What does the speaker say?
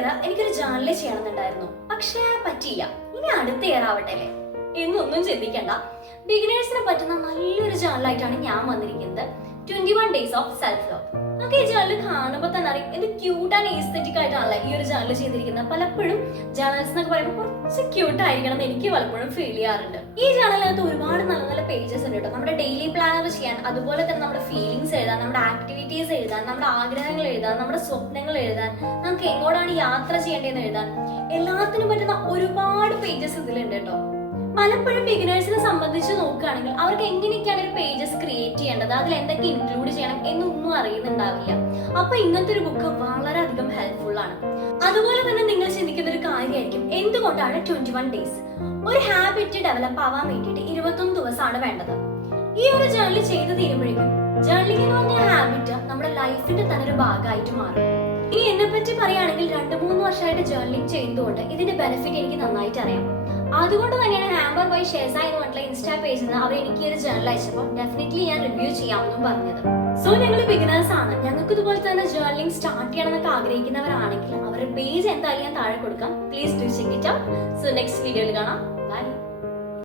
Year എനിക്കൊരു journal ചെയ്യണമെന്നുണ്ടായിരുന്നു, പക്ഷേ പറ്റിയില്ല. ഇനി അടുത്ത ഇയർ ആവട്ടെ അല്ലേ എന്നൊന്നും ചിന്തിക്കണ്ട. ബിഗിനേഴ്സിന് പറ്റുന്ന നല്ലൊരു ജേർണലായിട്ടാണ് ഞാൻ വന്നിരിക്കുന്നത്. 21 ഡേയ്സ് ഓഫ് സെൽഫ് ലവ്. നമുക്ക് ഈ ജേർണൽ കാണുമ്പോൾ തന്നെ അറിയാം ഇത് ക്യൂട്ട് ആൻഡ് ഈസ്തെറ്റിക് ആയിട്ടാണല്ലേ ഈ ഒരു ജേർണൽ ചെയ്തിരിക്കുന്നത്. പലപ്പോഴും ജേർണൽസ് എന്നൊക്കെ പറയുമ്പോൾ കുറച്ച് ക്യൂട്ട് ആയിരിക്കണം എന്ന് എനിക്ക് പലപ്പോഴും ഫീൽ ചെയ്യാറുണ്ട്. ഈ ജേർണലിനകത്ത് ഒരുപാട് നല്ല നല്ല പേജസ് ഉണ്ട് കേട്ടോ. നമ്മുടെ ഡെയിലി പ്ലാനർ ചെയ്യാൻ, അതുപോലെ തന്നെ നമ്മുടെ ഫീലിംഗ്സ് എഴുതാൻ, നമ്മുടെ ആക്ടിവിറ്റീസ് എഴുതാൻ, നമ്മുടെ ആഗ്രഹങ്ങൾ എഴുതാൻ, നമ്മുടെ സ്വപ്നങ്ങൾ എഴുതാൻ, നമുക്ക് എങ്ങോട്ടാണ് യാത്ര ചെയ്യേണ്ടതെന്ന് എഴുതാൻ, എല്ലാത്തിനും പറ്റുന്ന ഒരുപാട് പേജസ് ഇതിലുണ്ട് കേട്ടോ. പലപ്പോഴും ബിഗിനേഴ്സിനെ സംബന്ധിച്ച് നോക്കുകയാണെങ്കിൽ അവർക്ക് എങ്ങനെയൊക്കെയാണ് ഒരു പേജസ് ക്രിയേറ്റ് ചെയ്യേണ്ടത്, അതിൽ എന്തൊക്കെ ഇൻക്ലൂഡ് ചെയ്യണം എന്നൊന്നും അറിയുന്നുണ്ടാവില്ല. അപ്പൊ ഇങ്ങനത്തെ ഒരു ബുക്ക് വളരെയധികം ഹെൽപ്ഫുൾ ആണ്. അതുപോലെ തന്നെ നിങ്ങൾ ചിന്തിക്കുന്ന ഒരു കാര്യമായിരിക്കും, എന്തുകൊണ്ടാണ് 21 ഡേയ്സ്? ഒരു ഹാബിറ്റ് ഡെവലപ്പ് ആവാൻ വേണ്ടിയിട്ട് 21 ദിവസമാണ് വേണ്ടത്. ഈ ഒരു ജേർണൽ ചെയ്ത് തീരുമ്പോഴേക്കും ജേർണലിംഗ് എന്ന് പറഞ്ഞ ഹാബിറ്റ് നമ്മുടെ ലൈഫിന്റെ തന്നെ ഒരു ഭാഗമായിട്ട് മാറും. ഇനി എന്നെ പറ്റി പറയുകയാണെങ്കിൽ 2-3 വർഷമായിട്ട് ജേർണലിംഗ് ചെയ്യുന്നതുകൊണ്ട് ഇതിന്റെ ബെനിഫിറ്റ് എനിക്ക് നന്നായിട്ട് അറിയാം. അതുകൊണ്ട് തന്നെയാണ് ഹാമ്പർ ബൈ ഷെസ എന്ന് പറഞ്ഞിട്ടുള്ള ഇൻസ്റ്റാ പേജിൽ നിന്ന് അവർ എനിക്ക് ഒരു ജേർണൽ അയച്ചപ്പോൾ ഡെഫിനറ്റ്ലി ഞാൻ റിവ്യൂ ചെയ്യാമെന്നും പറഞ്ഞത്. സോ ഞങ്ങൾ ബിഗിനേഴ്സ് ആണ്, ഞങ്ങൾക്ക് ഇതുപോലെ തന്നെ ജേർണലിംഗ് സ്റ്റാർട്ട് ചെയ്യണം എന്നൊക്കെ ആഗ്രഹിക്കുന്നവരാണെങ്കിൽ അവരുടെ പേജ് എന്തായാലും ഞാൻ താഴെ കൊടുക്കാം. Please do check it out. So next വീഡിയോയിൽ കാണാം. ബൈ.